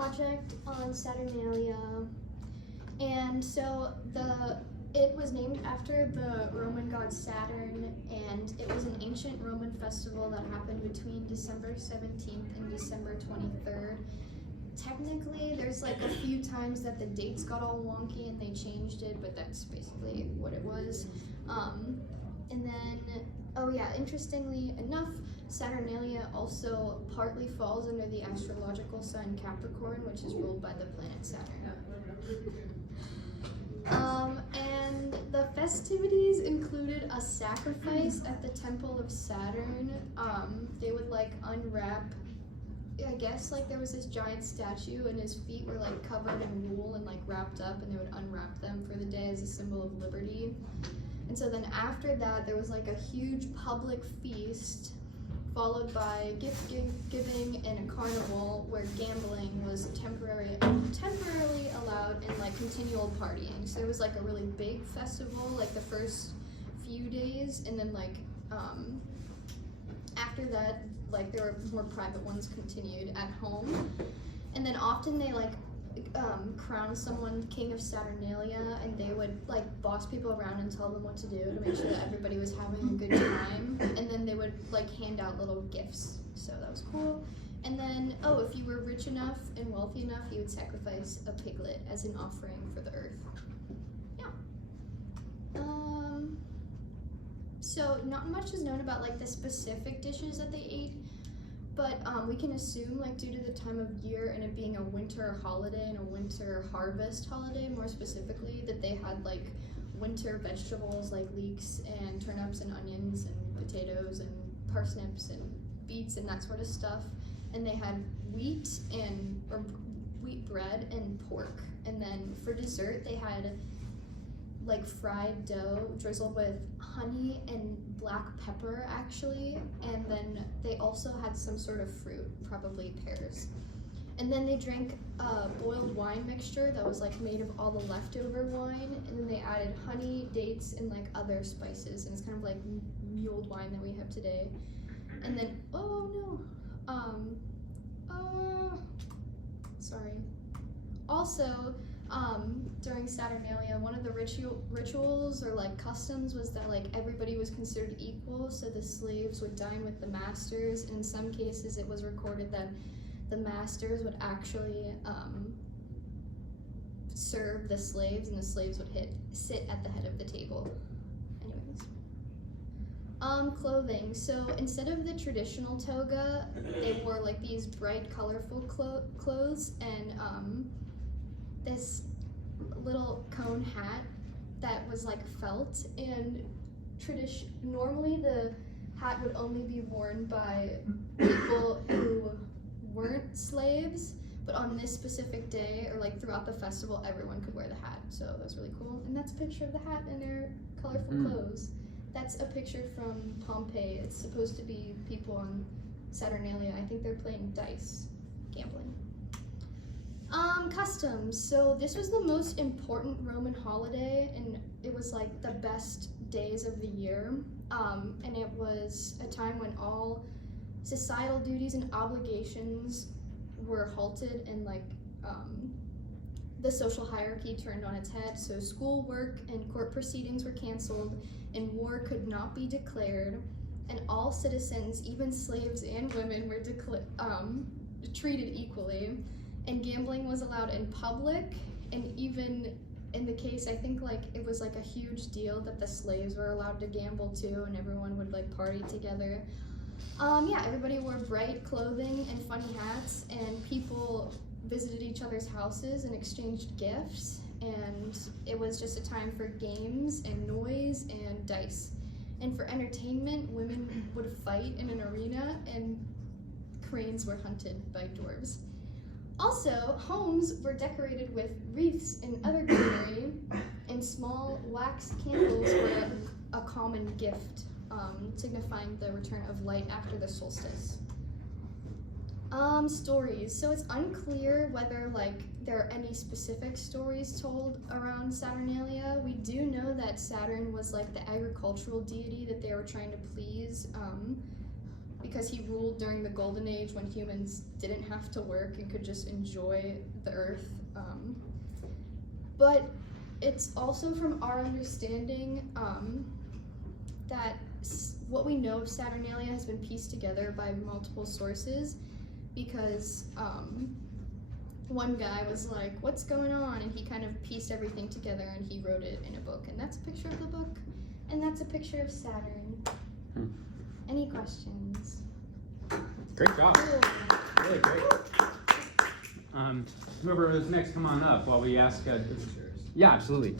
project on Saturnalia, and so it was named after the Roman god Saturn, and it was an ancient Roman festival that happened between December 17th and December 23rd. Technically, there's like a few times that the dates got all wonky and they changed it, but that's basically what it was. And then, oh yeah, interestingly enough, Saturnalia also partly falls under the astrological sign Capricorn, which is ruled by the planet Saturn. And the festivities included a sacrifice at the Temple of Saturn. They would like unwrap, I guess like there was this giant statue and his feet were like covered in wool and like wrapped up, and they would unwrap them for the day as a symbol of liberty. And so then after that, there was like a huge public feast followed by gift giving and a carnival where gambling was temporarily allowed, and like continual partying. So it was like a really big festival, like the first few days, and then like after that, like there were more private ones continued at home. And then often they like crown someone king of Saturnalia, and they would like boss people around and tell them what to do to make sure that everybody was having a good time. And then they would like hand out little gifts, so that was cool. And then, oh, if you were rich enough and wealthy enough, you would sacrifice a piglet as an offering for the earth. Yeah. So not much is known about like the specific dishes that they ate, but we can assume, like, due to the time of year and it being a winter holiday and a winter harvest holiday more specifically, that they had like winter vegetables like leeks and turnips and onions and potatoes and parsnips and beets and that sort of stuff. And they had wheat bread and pork. And then for dessert, they had like fried dough drizzled with honey and black pepper actually, and then they also had some sort of fruit, probably pears. And then they drank a boiled wine mixture that was like made of all the leftover wine, and then they added honey, dates, and like other spices, and it's kind of like mulled wine that we have today. And then, sorry. Also, during Saturnalia, one of the rituals or like customs was that like everybody was considered equal, so the slaves would dine with the masters, and in some cases it was recorded that the masters would actually serve the slaves, and the slaves would sit at the head of the table. Anyways. Clothing. So instead of the traditional toga, they wore like these bright, colorful clothes, and this little cone hat that was like felt, and normally the hat would only be worn by people who weren't slaves, but on this specific day or like throughout the festival, everyone could wear the hat, so that was really cool. And that's a picture of the hat and their colorful clothes. That's a picture from Pompeii. It's supposed to be people on Saturnalia. I think they're playing dice, gambling. Customs. So this was the most important Roman holiday, and it was like the best days of the year. And it was a time when all societal duties and obligations were halted, and like the social hierarchy turned on its head. So school work and court proceedings were canceled, and war could not be declared, and all citizens, even slaves and women, were treated equally. And gambling was allowed in public, and even in the case, I think like it was like a huge deal that the slaves were allowed to gamble too, and everyone would like party together. Yeah, everybody wore bright clothing and funny hats, and people visited each other's houses and exchanged gifts, and it was just a time for games and noise and dice. And for entertainment, women would fight in an arena, and cranes were hunted by dwarves. Also, homes were decorated with wreaths and other greenery, and small wax candles were a common gift, signifying the return of light after the solstice. Stories. So it's unclear whether like there are any specific stories told around Saturnalia. We do know that Saturn was like the agricultural deity that they were trying to please, because he ruled during the golden age when humans didn't have to work and could just enjoy the earth. But it's also from our understanding that what we know of Saturnalia has been pieced together by multiple sources, because one guy was like, what's going on? And he kind of pieced everything together and he wrote it in a book. And that's a picture of the book. And that's a picture of Saturn. Any questions? Great job. Really great. Whoever is next, come on up while we ask. Yeah, absolutely.